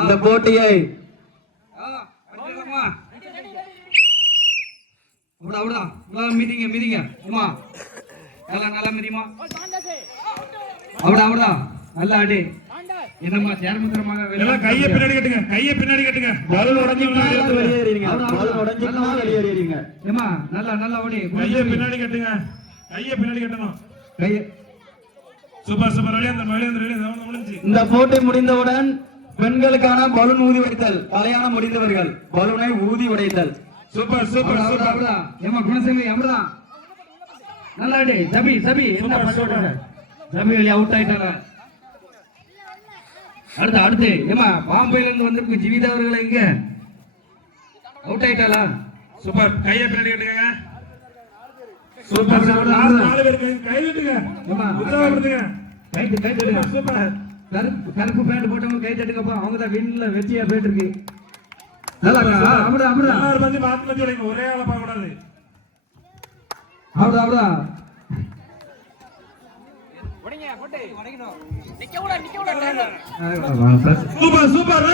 இந்த போட்டியை மிதிங்க அம்மா நல்லா மிதிமா அவடா நல்லா அடி என்னம்மா சேர்மந்திரமாக கையை பின்னாடி கட்டுங்க பலூன் உடைஞ்சு வெளியேறீங்க ஏமா நல்லா ஓடி கையை பின்னாடி கட்டணும் கையை சூப்பர் இந்த போட்டி முடிந்தவுடன் பெண்களுக்கான பலூன் ஊதி வைத்தல், கல்யாணம் முடிந்தவர்கள் பலூனை ஊதி உடைத்தல். சூப்பர் ஏமா குணசேகரி அமிர்தா நல்லா அடி சபி வெளியே அவுட் ஆயிட்டாங்க. அடுத்து ஏமா பாம்பேல இருந்து வந்திருக்கு ஜீவிதா அவர்களை இங்க அவுட் ஆயிட்டாளா? சூப்பர் கையை பின்னாடி கட்டுங்க. சூப்பர் சூப்பர் கருப்பு பேண்ட் போட்டவங்க கை தட்டுங்கப்பா, அவங்க தான் வின்ல வெற்றியா போயிட்டு இருக்கு. நல்லா ஒரே ஆளை பார்க்க கூடாது. அவ்வளோ சூப்பர்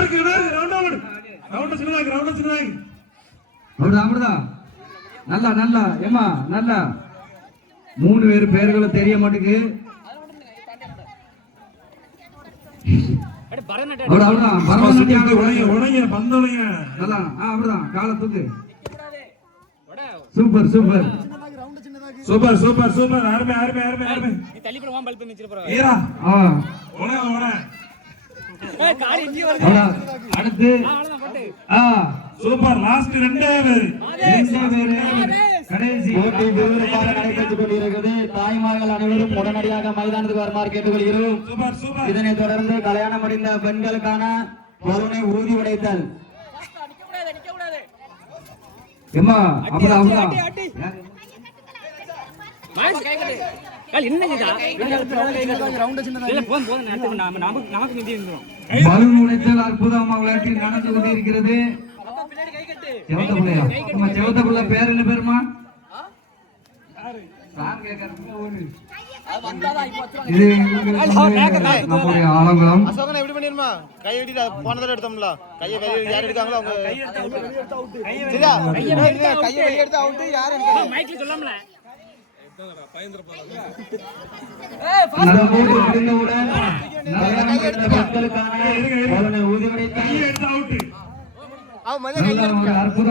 நல்லா ஏமா நல்லா 3 பேர் பேர்களும் தெரிய மாட்டேங்குது. சூப்பர் அருமை அடுத்து சூப்பர் லாஸ்ட் 2 பேர் கடைசி போட்டி விறுவிறுப்பாக நடைபெற்றுக் கொண்டிருக்கிறது. தாய்மார்கள் அனைவரும் உடனடியாக மைதானத்துக்கு வருமாறு கேட்டுக்கொள்கிறோம். இதனைத் தொடர்ந்து கல்யாணம் முடிந்த பெண்களுக்கான பலூனை ஊதி உடைத்தல். பலூன் உடைத்தல் அற்புதமாக விளையாட்டில் நடந்து கொண்டிருக்கிறது. செவத்தப்புள்ள பேர் என்ன பேருமா? இது நம்முடைய ஆலங்குளம். அற்புதம்